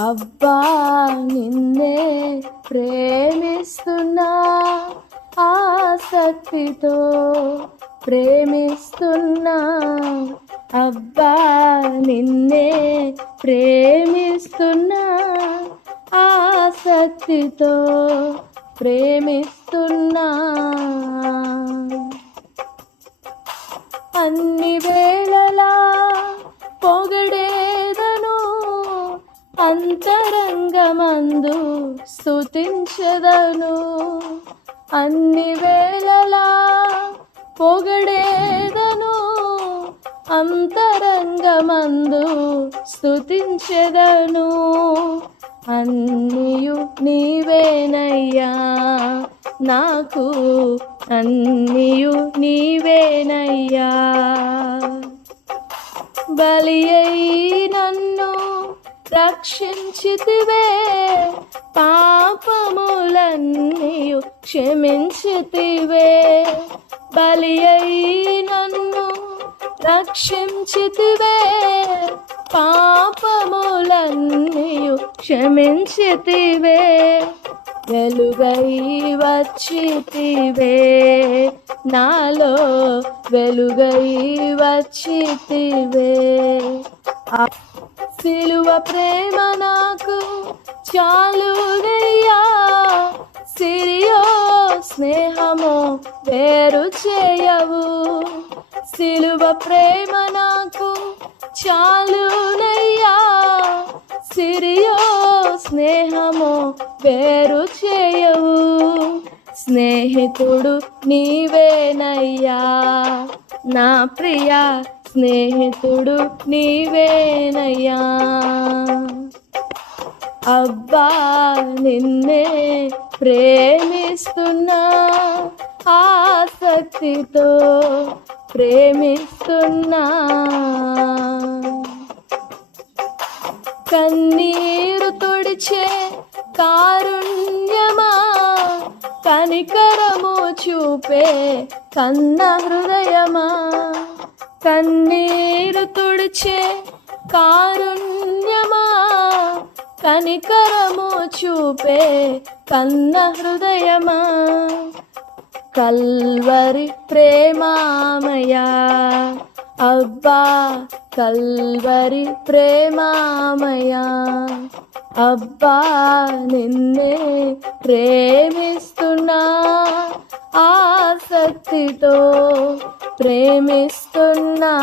అబ్బా నిన్నే ప్రేమిస్తున్నా. ఆసక్తితో ప్రేమిస్తున్నా. అబ్బా నిన్నే ప్రేమిస్తున్నా. ఆసక్తితో ప్రేమిస్తున్నా. అన్ని వే అంతరంగమందు స్థుతించదను అన్ని వేళలా పొగడేదను. అంతరంగమందు స్థుతించదను అన్నియు నీవేనయ్యా నాకు అన్నియు నీవేనయ్యా. బలి నన్ను రక్షించితివే పాపములన్నీయు క్షమించితివే. బలి అయి నన్ను రక్షించితివే పాపములన్నీయు క్షమించితివే. వెలుగై వచ్చితివే నాలో వెలుగై వచ్చితివే. సిలువ ప్రేమ నాకు చాలునయ్యా సిరియో స్నేహము వేరు చేయవు. సిలువ ప్రేమ నాకు చాలునయ్యా సిరియో స్నేహము వేరు చేయవు. స్నేహితుడు నీవేనయ్యా. నా ప్రియ స్నేహితుడు నీవేనయ్యా. అబ్బా నిన్నే ప్రేమిస్తున్నా. ఆసక్తితో ప్రేమిస్తున్నా. కన్నీరు తుడిచే కారుణ్యమా? కనికరము చూపే కన్న హృదయమా? కన్నీరు తుడిచే కారుణ్యమా? కనికరము చూపే కన్న హృదయమా? కల్వరి ప్రేమామయా. అబ్బా కల్వరి ప్రేమామయా. అబ్బా నిన్నే ప్రేమిస్తున్నా. ఆసక్తితో ప్రేమిస్తున్నా.